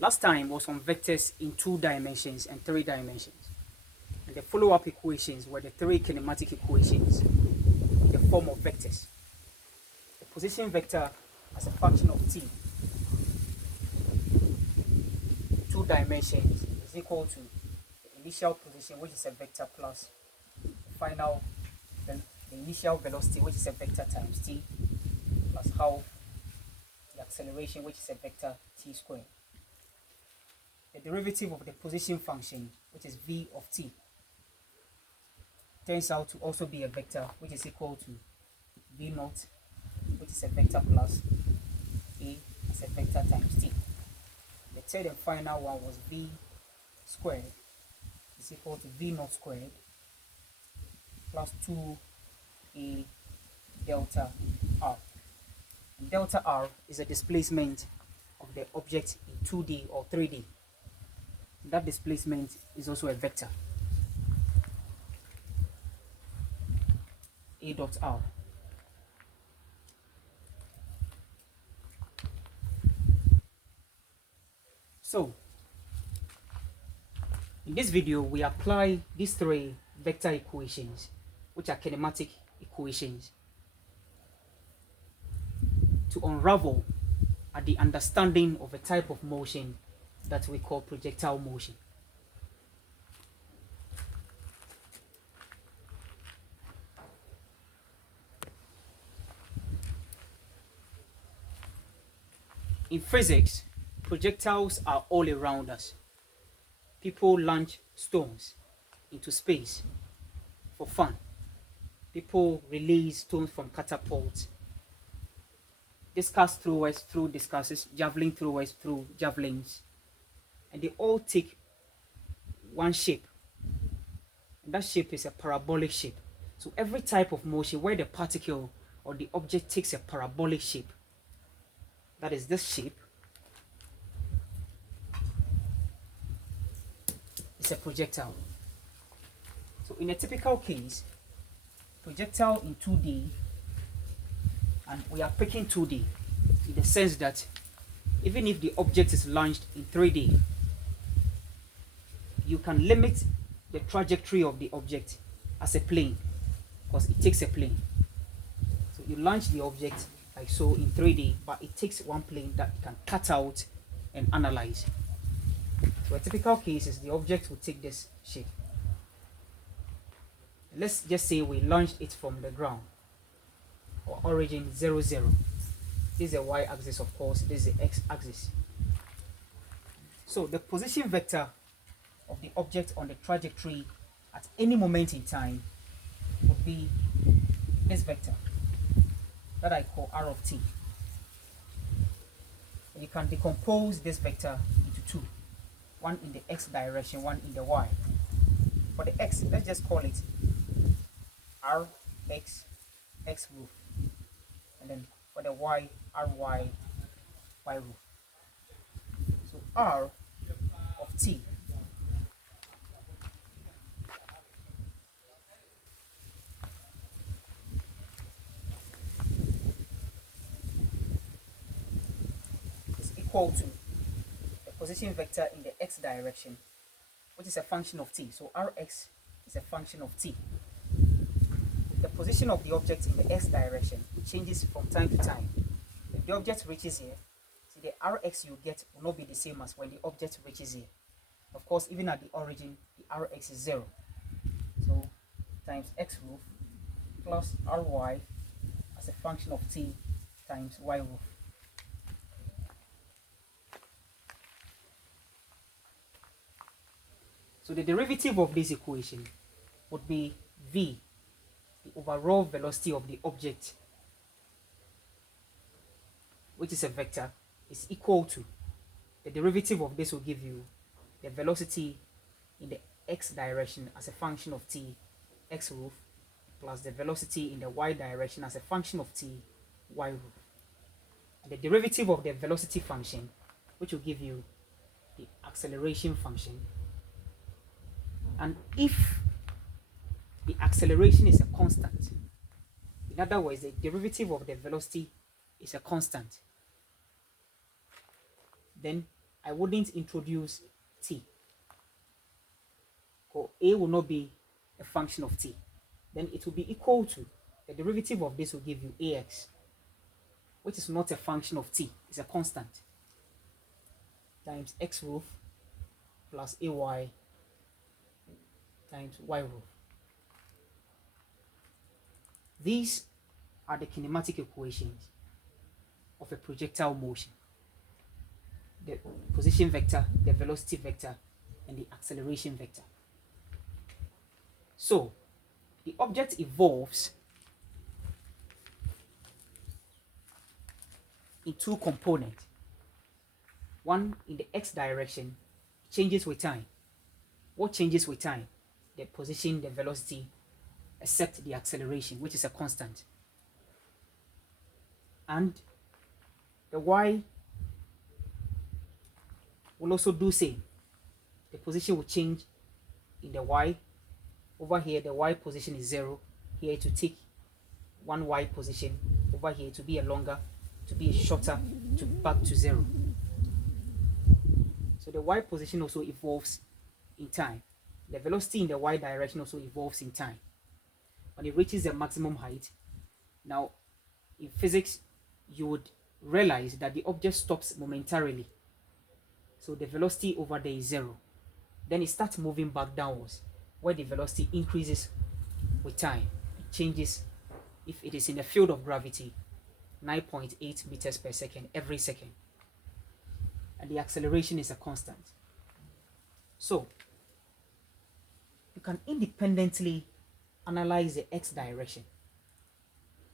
Last time was on vectors in 2 dimensions and 3 dimensions. And the follow-up equations were the 3 kinematic equations in the form of vectors. The position vector as a function of t, 2 dimensions, is equal to the initial position, which is a vector, plus the initial velocity, which is a vector, times t, plus half the acceleration, which is a vector, t squared. The derivative of the position function, which is v of t, turns out to also be a vector, which is equal to v naught, which is a vector, plus a as a vector times t. The third and final one was v squared is equal to v naught squared plus 2a delta r. And delta r is a displacement of the object in 2D or 3D. That displacement is also a vector, a dot r. So in this video we apply these 3 vector equations, which are kinematic equations, to unravel at the understanding of a type of motion that we call projectile motion. In physics, projectiles are all around us. People launch stones into space for fun. People release stones from catapults. Discus throwers throw discuses, javelin throwers throw javelins. And they all take one shape. And that shape is a parabolic shape. So every type of motion where the particle or the object takes a parabolic shape, that is this shape, is a projectile. So in a typical case, projectile in 2D, and we are picking 2D in the sense that even if the object is launched in 3D, you can limit the trajectory of the object as a plane, because it takes a plane. So you launch the object like so in 3D, but it takes one plane that you can cut out and analyze. So a typical case is the object will take this shape. Let's just say we launched it from the ground, or origin 0, 0. This is the y-axis, of course, this is the x-axis. So the position vector of the object on the trajectory at any moment in time would be this vector that I call r of t. And you can decompose this vector into 2, one in the x direction, one in the y. For the x, let's just call it rx, x roof, and then for the y, ry, y roof. So r of t is equal to the position vector in the x direction, which is a function of t. So rx is a function of t. The position of the object in the x direction, it changes from time to time. If the object reaches here, see, the rx you get will not be the same as when the object reaches here. Of course, even at the origin, the rx is 0. So times x roof plus ry as a function of t times y roof. So the derivative of this equation would be v, the overall velocity of the object, which is a vector, is equal to the derivative of this will give you the velocity in the x direction as a function of t, x roof, plus the velocity in the y direction as a function of t, y roof. And the derivative of the velocity function, which will give you the acceleration function. And if the acceleration is a constant, in other words, the derivative of the velocity is a constant, then I wouldn't introduce t, or a will not be a function of t. Then it will be equal to, the derivative of this will give you ax, which is not a function of t, it's a constant, times x roof plus ay times y roof. These are the kinematic equations of a projectile motion: the position vector, the velocity vector, and the acceleration vector. So the object evolves in two components. One in the x direction, changes with time. What changes with time? The position, the velocity, except the acceleration, which is a constant. And the y will also do same. The position will change in the y. Over here, the y position is 0. Here to take one y position. Over here to be a longer, to be a shorter, to back to 0. So the y position also evolves in time. The velocity in the y direction also evolves in time. When it reaches the maximum height, now in physics, you would realize that the object stops momentarily. So the velocity over there is 0. Then it starts moving back downwards, where the velocity increases with time. It changes, if it is in the field of gravity, 9.8 meters per second every second. And the acceleration is a constant. So you can independently analyze the x direction.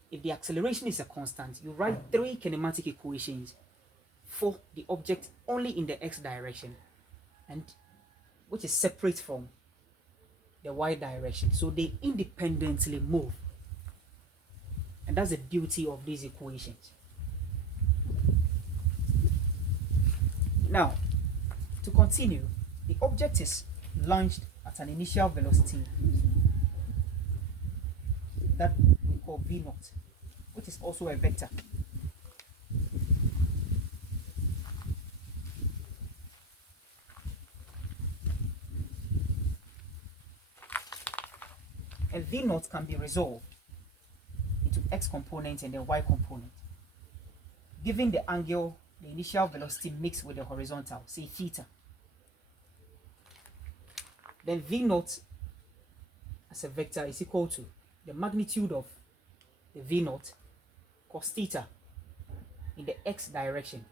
If the acceleration is a constant, you write 3 kinematic equations for the object only in the x direction, and which is separate from the y direction. So they independently move. And that's the beauty of these equations. Now, to continue, the object is launched at an initial velocity that we call v0, which is also a vector. And v0 can be resolved into x component and the y component. Given the angle the initial velocity mixed with the horizontal, say theta, then v0 as a vector is equal to the magnitude of the v0 cos theta in the x direction.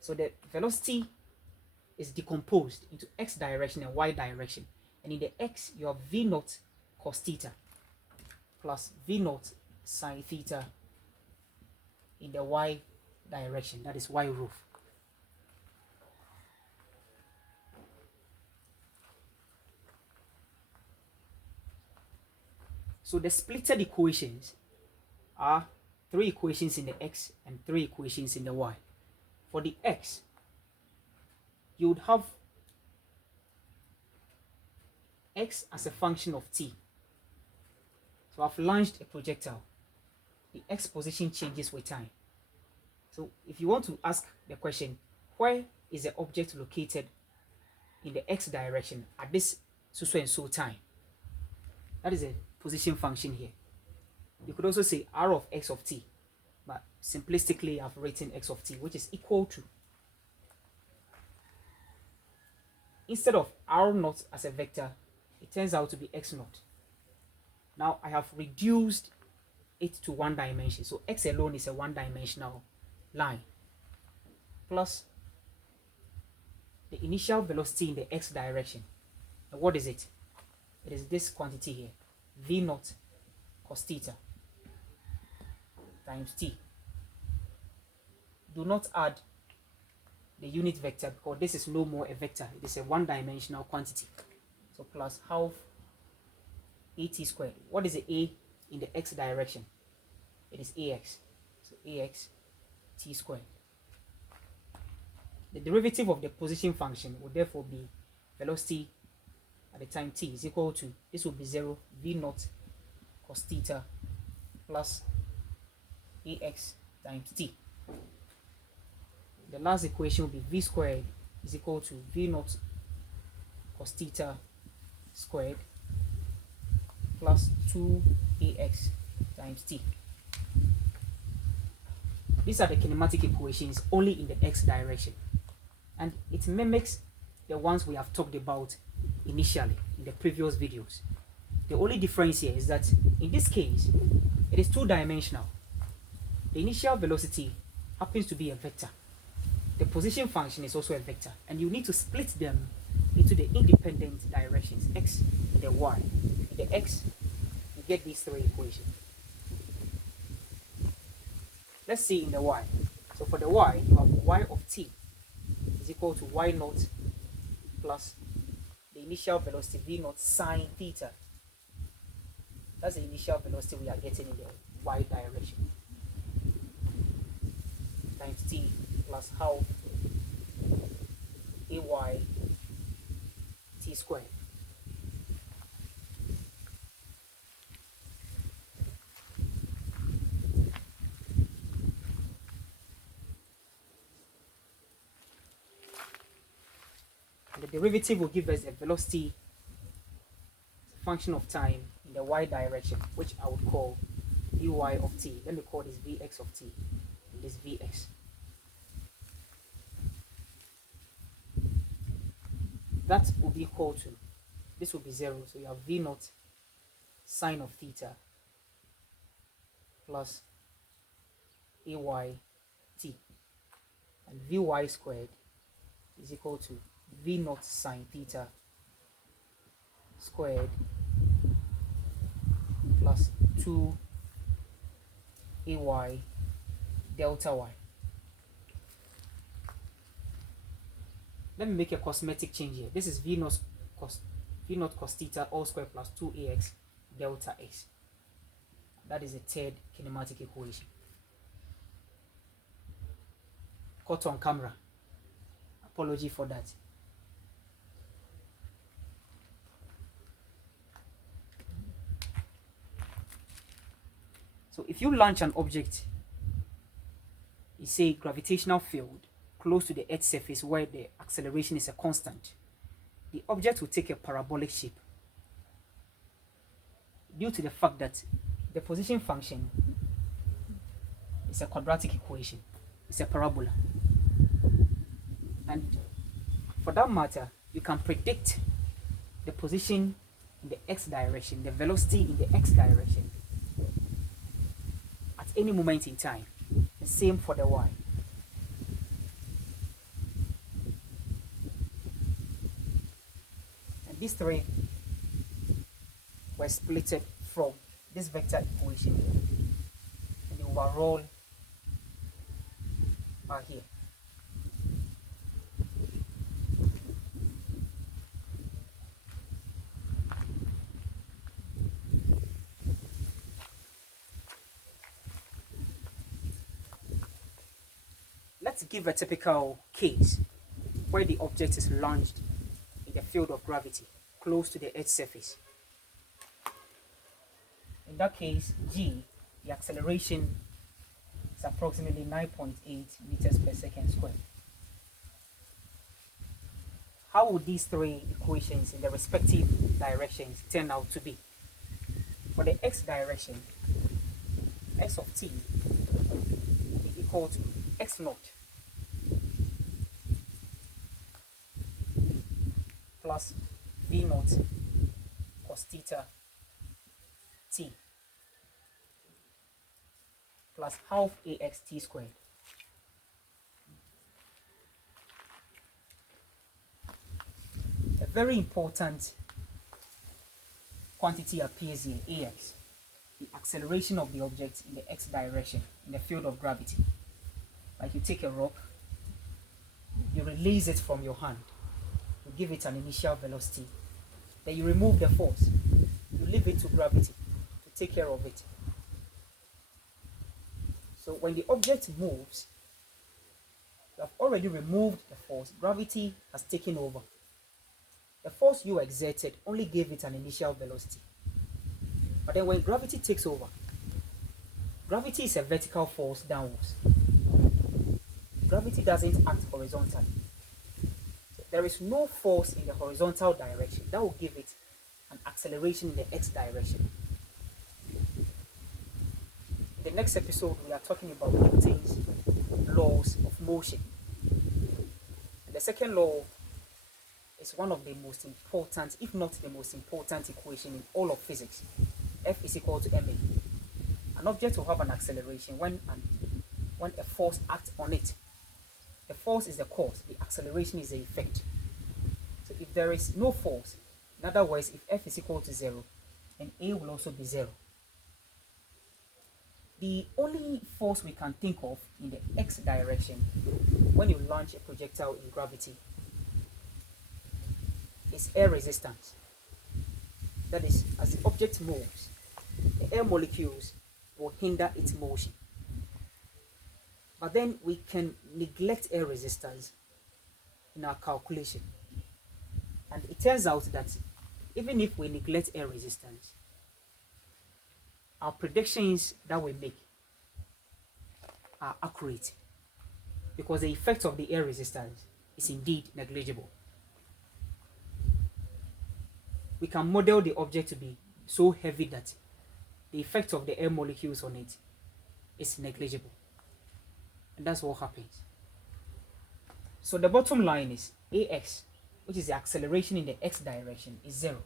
So the velocity is decomposed into x direction and y direction. And in the x, you have v0 cos theta plus v0 sine theta in the y direction, that is y roof. So the splitted equations are 3 equations in the x and 3 equations in the y. For the x, you would have x as a function of t. So I've launched a projectile. The x position changes with time. So if you want to ask the question, where is the object located in the x direction at this so and so time? That is a position function here. You could also say r of x of t, but simplistically I've written x of t, which is equal to, instead of r0 as a vector, it turns out to be x0. Now I have reduced it to 1 dimension. So x alone is a 1-dimensional line, plus the initial velocity in the x direction. And what is it? It is this quantity here, v0 cos theta times t. Do not add the unit vector because this is no more a vector. It is a 1-dimensional quantity. So plus half at squared. What is the a in the x direction? It is ax. So ax t squared. The derivative of the position function will therefore be velocity at the time t is equal to, this will be 0, v0 cos theta plus ax times t. The last equation will be v squared is equal to v naught cos theta squared plus 2ax times t. These are the kinematic equations only in the x direction, and it mimics the ones we have talked about initially in the previous videos. The only difference here is that in this case it is two-dimensional. The initial velocity happens to be a vector. The position function is also a vector, and you need to split them into the independent directions, x and the y. In the x, you get these three equations. Let's see in the y. So for the y, you have y of t is equal to y naught plus the initial velocity v naught sine theta. That's the initial velocity we are getting in the y direction, times t plus half ay t squared. And the derivative will give us a velocity function of time in the y direction, which I would call vy of t. Let me call this vx of t, and this vx. That will be equal to, this will be 0, so you have v naught sine of theta plus ay t, and vy squared is equal to v naught sine theta squared plus 2 ay delta y. Let me make a cosmetic change here. This is v naught cos theta all squared plus 2ax delta x. That is the third kinematic equation. Caught on camera. Apology for that. So if you launch an object, you say gravitational field close to the Earth's surface where the acceleration is a constant, the object will take a parabolic shape due to the fact that the position function is a quadratic equation. It's a parabola. And for that matter, you can predict the position in the x direction, the velocity in the x direction at any moment in time. The same for the y. And these three were splitted from this vector equation, and the overall are here. Let's give a typical case where the object is launched in the field of gravity close to the Earth's surface. In that case, g, the acceleration is approximately 9.8 meters per second squared. How would these three equations in the respective directions turn out to be? For the x direction, x of t is equal to x naught plus v naught cos theta t plus half ax t squared. A very important quantity appears here, ax, the acceleration of the object in the x direction in the field of gravity. Like you take a rock, you release it from your hand, you give it an initial velocity, then you remove the force, you leave it to gravity to take care of it. So when the object moves, you have already removed the force, gravity has taken over. The force you exerted only gave it an initial velocity. But then when gravity takes over, gravity is a vertical force downwards. Gravity doesn't act horizontally. there is no force in the horizontal direction, that will give it an acceleration in the x direction. In the next episode, we are talking about Newton's laws of motion. And the second law is one of the most important, if not the most important equation in all of physics. F is equal to ma. An object will have an acceleration when a force acts on it. The force is the cause, the acceleration is the effect. So if there is no force, in other words, if F is equal to 0, then A will also be 0. The only force we can think of in the x direction when you launch a projectile in gravity is air resistance. That is, as the object moves, the air molecules will hinder its motion. But then we can neglect air resistance in our calculation. And it turns out that even if we neglect air resistance, our predictions that we make are accurate because the effect of the air resistance is indeed negligible. We can model the object to be so heavy that the effect of the air molecules on it is negligible. And that's what happens. So the bottom line is AX, which is the acceleration in the x direction, is 0.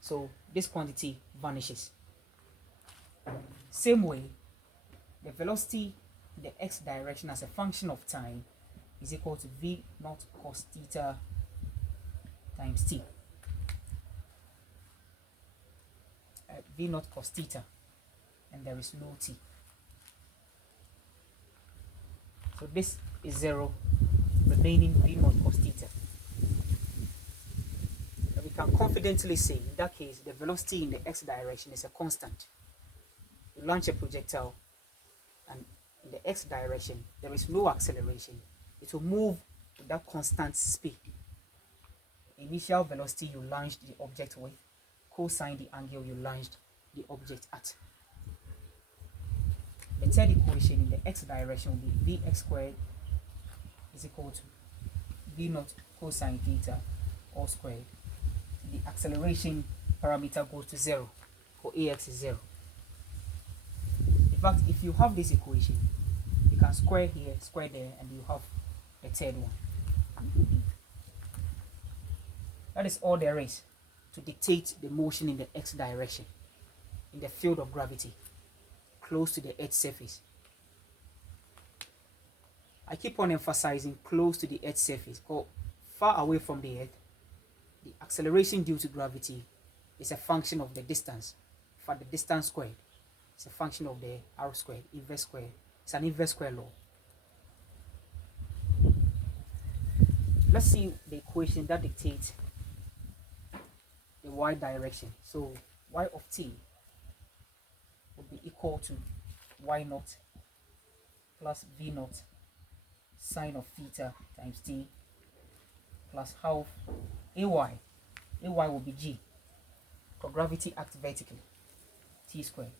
So this quantity vanishes. Same way, the velocity in the x direction as a function of time is equal to v naught cos theta times t. V naught cos theta, and there is no t. So this is 0, remaining v naught cos theta. And we can confidently say, in that case, the velocity in the x direction is a constant. You launch a projectile, and in the x direction, there is no acceleration. It will move with that constant speed. The initial velocity you launched the object with, cosine the angle you launched the object at. The third equation in the x direction will be vx squared is equal to v naught cosine theta all squared. The acceleration parameter goes to 0, for ax is 0. In fact, if you have this equation, you can square here, square there, and you have the third one. That is all there is to dictate the motion in the x direction in the field of gravity close to the Earth's surface. I keep on emphasizing close to the Earth's surface, or far away from the Earth. The acceleration due to gravity is a function of the distance. For the distance squared, it's a function of the r squared, inverse square. It's an inverse square law. Let's see the equation that dictates the y direction. So y of t would be equal to y naught plus v naught sine of theta times t plus half ay. Ay will be g, for gravity acts vertically, t squared.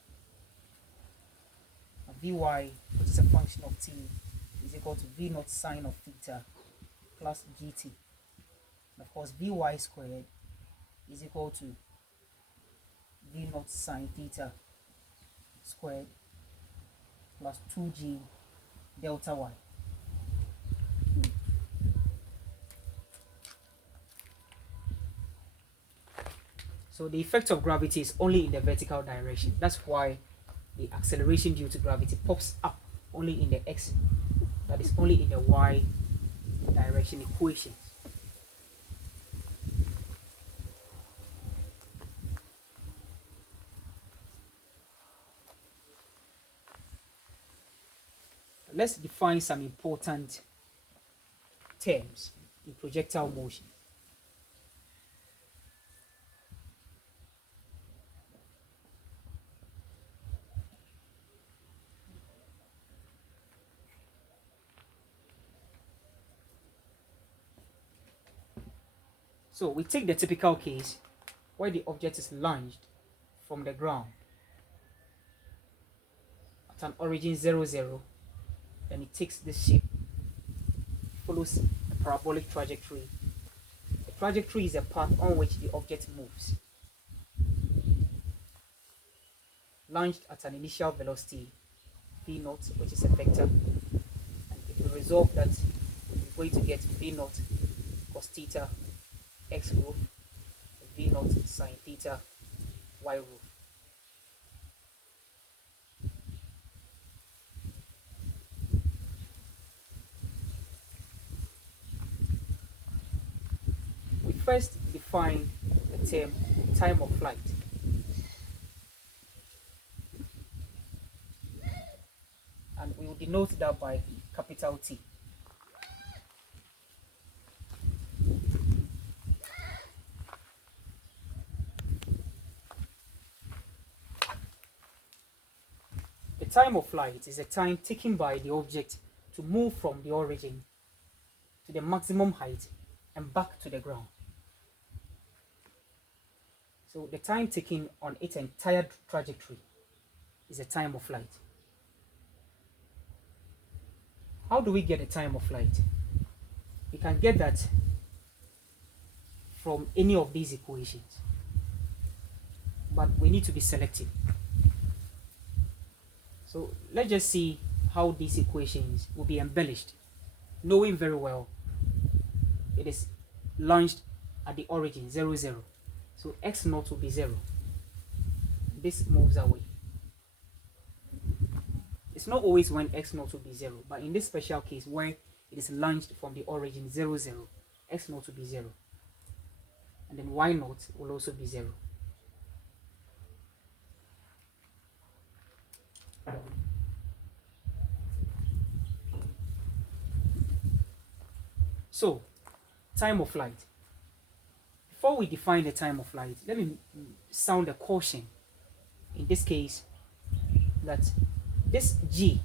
And vy, which is a function of t, is equal to v naught sine of theta plus gt. And of course, vy squared is equal to v naught sine theta squared plus 2g delta y. So the effect of gravity is only in the vertical direction. That's why the acceleration due to gravity pops up only in the x, that is only in the y direction equations. Let's define some important terms in projectile motion. So we take the typical case where the object is launched from the ground at an origin 0, 0. Then it takes this shape, follows a parabolic trajectory. A trajectory is a path on which the object moves, launched at an initial velocity v naught, which is a vector. And if we resolve that, we're going to get v naught cos theta x rho, v naught sine theta y rho. We first define the term time of flight. And we will denote that by capital T. The time of flight is the time taken by the object to move from the origin to the maximum height and back to the ground. So the time taken on its entire trajectory is the time of flight. How do we get the time of flight? We can get that from any of these equations, but we need to be selective. So let's just see how these equations will be embellished, knowing very well it is launched at the origin 0, 0. So x naught will be 0. This moves away. It's not always when x naught will be 0, but in this special case where it is launched from the origin 0, 0, x naught will be 0. And then y naught will also be 0. So, time of flight. Before we define the time of flight, let me sound a caution. In this case, that this g,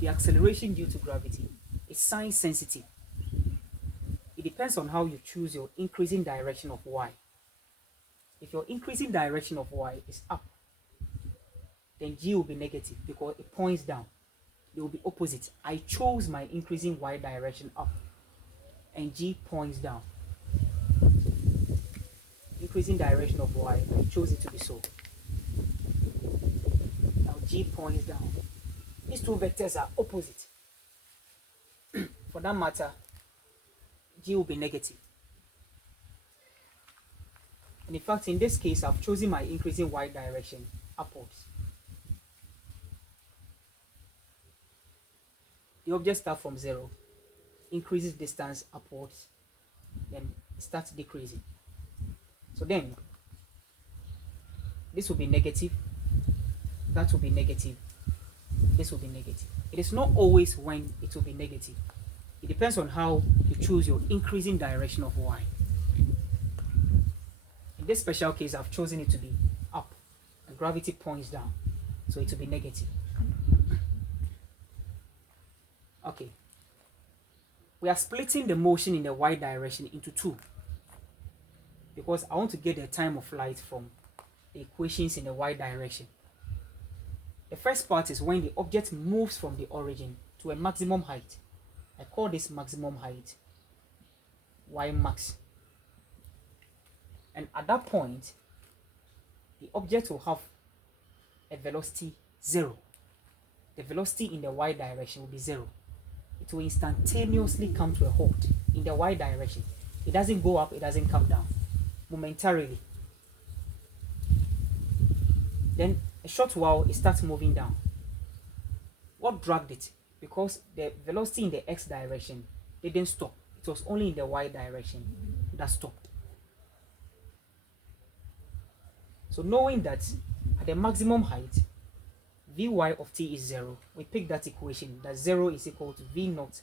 the acceleration due to gravity, is sign sensitive. It depends on how you choose your increasing direction of y. If your increasing direction of y is up, then g will be negative because it points down. They will be opposite. I chose my increasing y direction up, and g points down. Increasing direction of y, I chose it to be so. Now g points down. These two vectors are opposite. For that matter, g will be negative. And in fact, in this case, I've chosen my increasing y direction upwards. The object starts from 0, increases distance upwards, then it starts decreasing. So then, this will be negative, that will be negative, this will be negative. It is not always when it will be negative. It depends on how you choose your increasing direction of y. In this special case, I've chosen it to be up, and gravity points down, so it will be negative. Okay. We are splitting the motion in the y direction into two, because I want to get the time of flight from the equations in the y direction. The first part is when the object moves from the origin to a maximum height. I call this maximum height y max. And at that point, the object will have a velocity 0. The velocity in the y direction will be 0. It will instantaneously come to a halt in the y direction. It doesn't go up, it doesn't come down. Momentarily. Then a short while it starts moving down. What dragged it? Because the velocity in the x direction didn't stop. It was only in the y direction that stopped. So knowing that at the maximum height, Vy of t is 0, we pick that equation that 0 is equal to V naught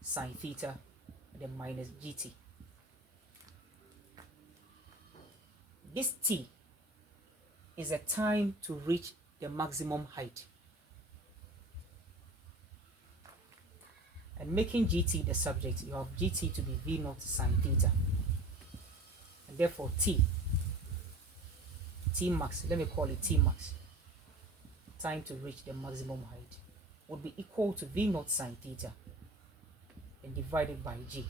sine theta and then minus gt. This t is a time to reach the maximum height. And making gt the subject, you have gt to be V naught sine theta. And therefore t max, let me call it t max, time to reach the maximum height, would be equal to V naught sine theta and divided by g.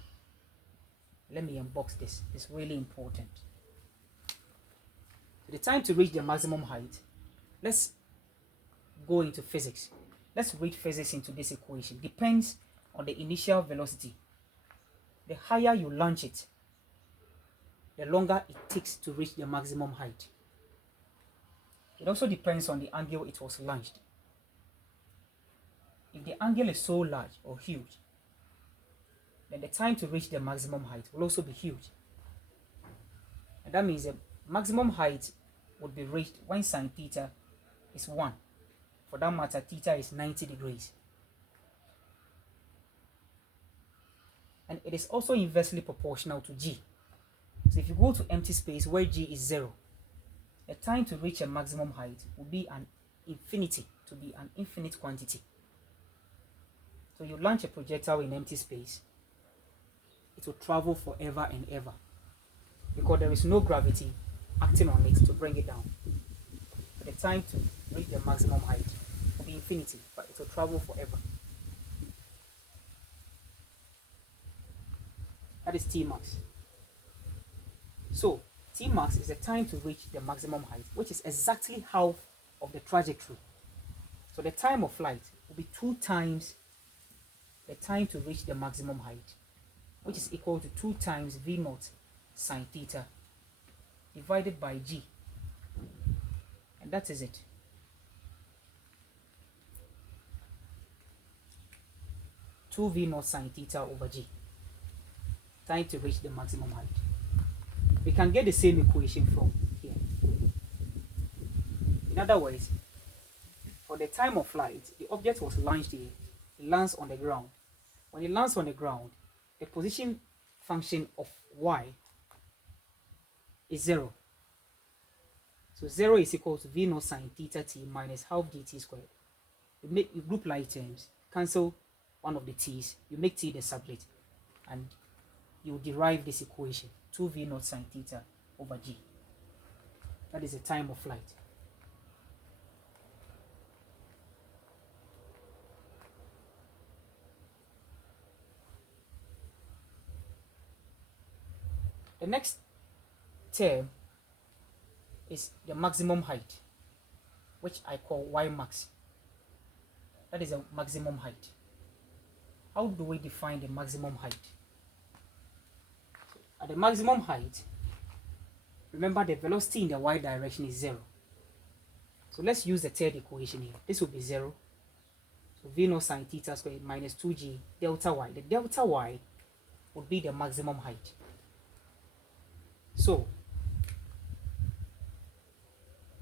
Let me unbox this. It's really important. So the time to reach the maximum height, let's go into physics. Let's read physics into this equation. Depends on the initial velocity. The higher you launch it, the longer it takes to reach the maximum height. It also depends on the angle it was launched. If the angle is so large or huge, then the time to reach the maximum height will also be huge. And that means the maximum height would be reached when sine theta is 1. For that matter, theta is 90 degrees. And it is also inversely proportional to g. So if you go to empty space where g is 0, the time to reach a maximum height will be an infinite quantity. So you launch a projectile in empty space, it will travel forever and ever because there is no gravity acting on it to bring it down. So the time to reach the maximum height will be infinity, but it will travel forever. That is Tmax. So Tmax is the time to reach the maximum height, which is exactly half of the trajectory. So the time of flight will be 2 times the time to reach the maximum height, which is equal to 2 times v0 sine theta divided by g. And that is it. Two v0 sine theta over g. Time to reach the maximum height. We can get the same equation from here. In other words, for the time of flight, the object was launched here. It lands on the ground. When it lands on the ground, the position function of y is 0. So 0 is equal to v0 sine theta t minus half dt squared. You group like terms, cancel one of the t's, you make t the subject, and you derive this equation, 2v0 sine theta over g. That is the time of flight. The next term is the maximum height, which I call y max. That is a maximum height. How do we define the maximum height? At the maximum height, remember the velocity in the y direction is 0. So let's use the third equation here. This will be 0. So v0 sine theta squared minus 2g delta y. The delta y would be the maximum height. So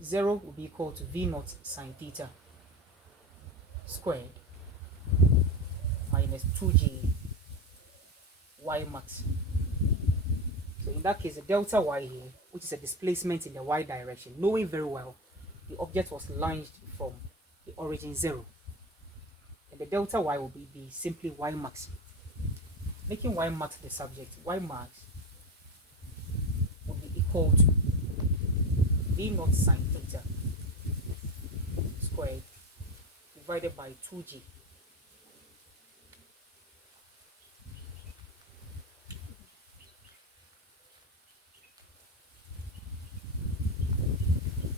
0 will be equal to v0 sine theta squared minus 2g y max. So in that case, the delta y here, which is a displacement in the y direction, knowing very well the object was launched from the origin 0. And the delta y will be simply y max. Making y max the subject, y max will be equal to v0 sine theta squared divided by 2g.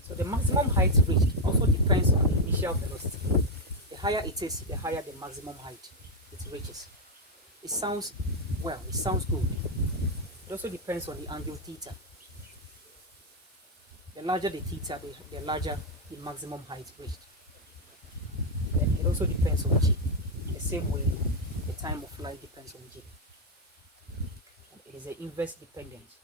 So the maximum height reached also depends on the initial velocity. The higher it is, the higher the maximum height it reaches. It sounds well, it sounds good. It also depends on the angle theta. The larger the theta, the larger the maximum height reached. And it also depends on g. The same way the time of flight depends on g. And it is an inverse dependence.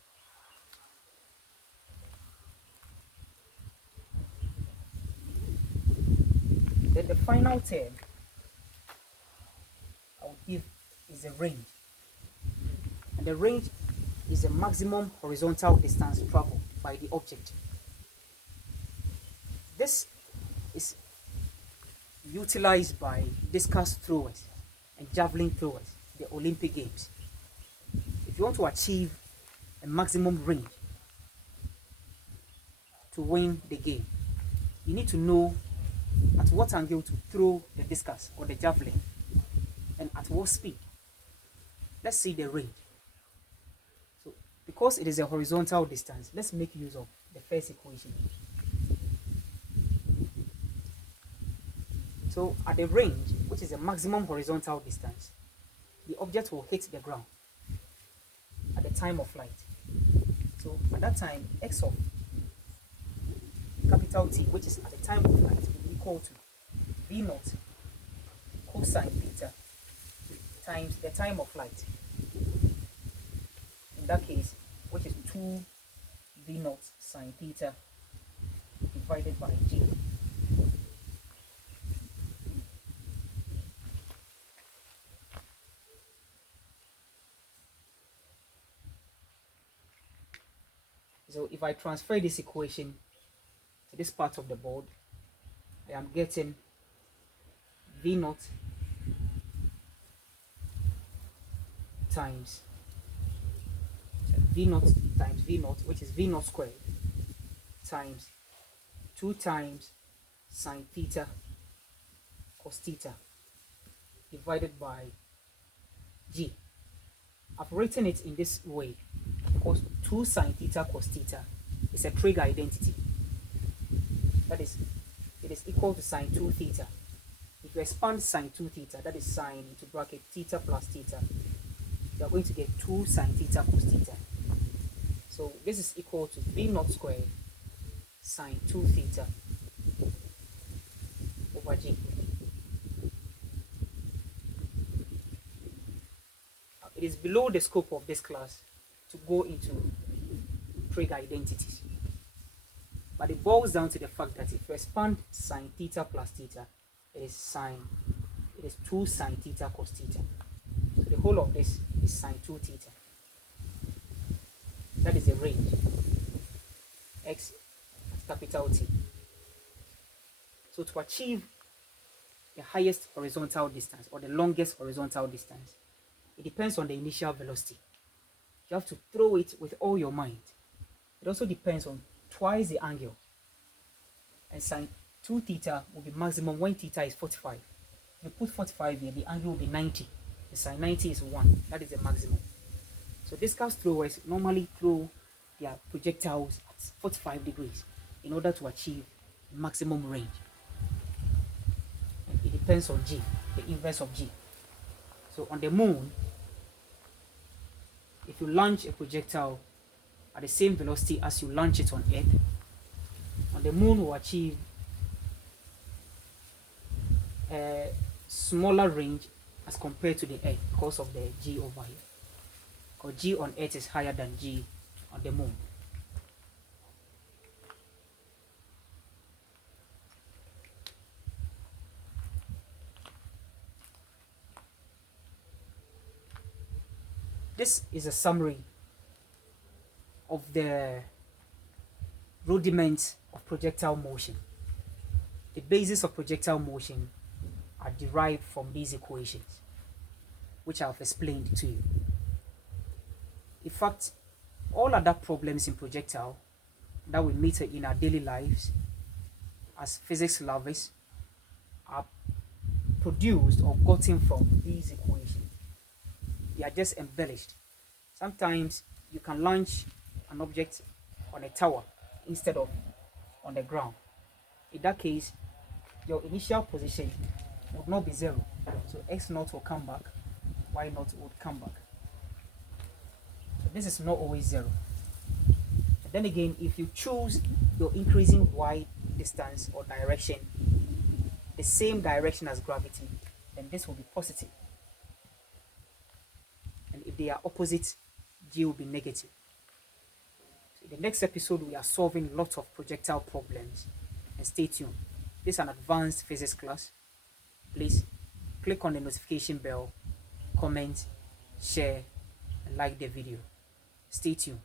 Then the final term I will give is a range. And the range is the maximum horizontal distance traveled by the object. This is utilized by discus throwers and javelin throwers, the Olympic Games. If you want to achieve a maximum range to win the game, you need to know at what angle to throw the discus or the javelin and at what speed. let's see the range. So because it is a horizontal distance, let's make use of the first equation. So at the range, which is the maximum horizontal distance, the object will hit the ground at the time of flight. So at that time, x of capital T, which is at the time of flight, will be equal to v naught cosine theta times the time of flight. In that case, which is 2 v naught sine theta divided by g. So if I transfer this equation to this part of the board, I am getting v naught times v naught times v naught, which is v naught squared, times 2 times sine theta cos theta divided by g. I've written it in this way because 2 sine theta cos theta is a trig identity. That is, it is equal to sine 2 theta. If you expand sine 2 theta, that is sine into bracket theta plus theta, you are going to get 2 sine theta cos theta. So this is equal to v naught squared sine 2 theta over g. It is below the scope of this class to go into trig identities, but it boils down to the fact that if you expand sine theta plus theta, it is 2 sine theta cos theta. So the whole of this is sine 2 theta. That is the range x at capital T. So to achieve the highest horizontal distance or the longest horizontal distance, it depends on the initial velocity. You have to throw it with all your mind. It also depends on twice the angle. And sine 2 theta will be maximum when theta is 45. If you put 45 here, the angle will be 90. The sine 90 is 1. That is the maximum. So discus throwers normally throw their projectiles at 45 degrees in order to achieve maximum range. And it depends on G, the inverse of G. So on the moon, if you launch a projectile at the same velocity as you launch it on Earth, on the moon will achieve a smaller range as compared to the Earth because of the G over here. Because G on Earth is higher than G on the moon. This is a summary of the rudiments of projectile motion. The basis of projectile motion are derived from these equations, which I've explained to you. In fact, all other problems in projectile that we meet in our daily lives as physics lovers are produced or gotten from these equations. They are just embellished. Sometimes you can launch an object on a tower instead of on the ground. In that case, your initial position would not be 0. So x naught will come back, y naught would come back. So this is not always 0. And then again, if you choose your increasing y distance or direction, the same direction as gravity, then this will be positive. And if they are opposite, G will be negative. So in the next episode, we are solving lots of projectile problems. And stay tuned. This is an advanced physics class. Please click on the notification bell, comment, share, and like the video. Stay tuned.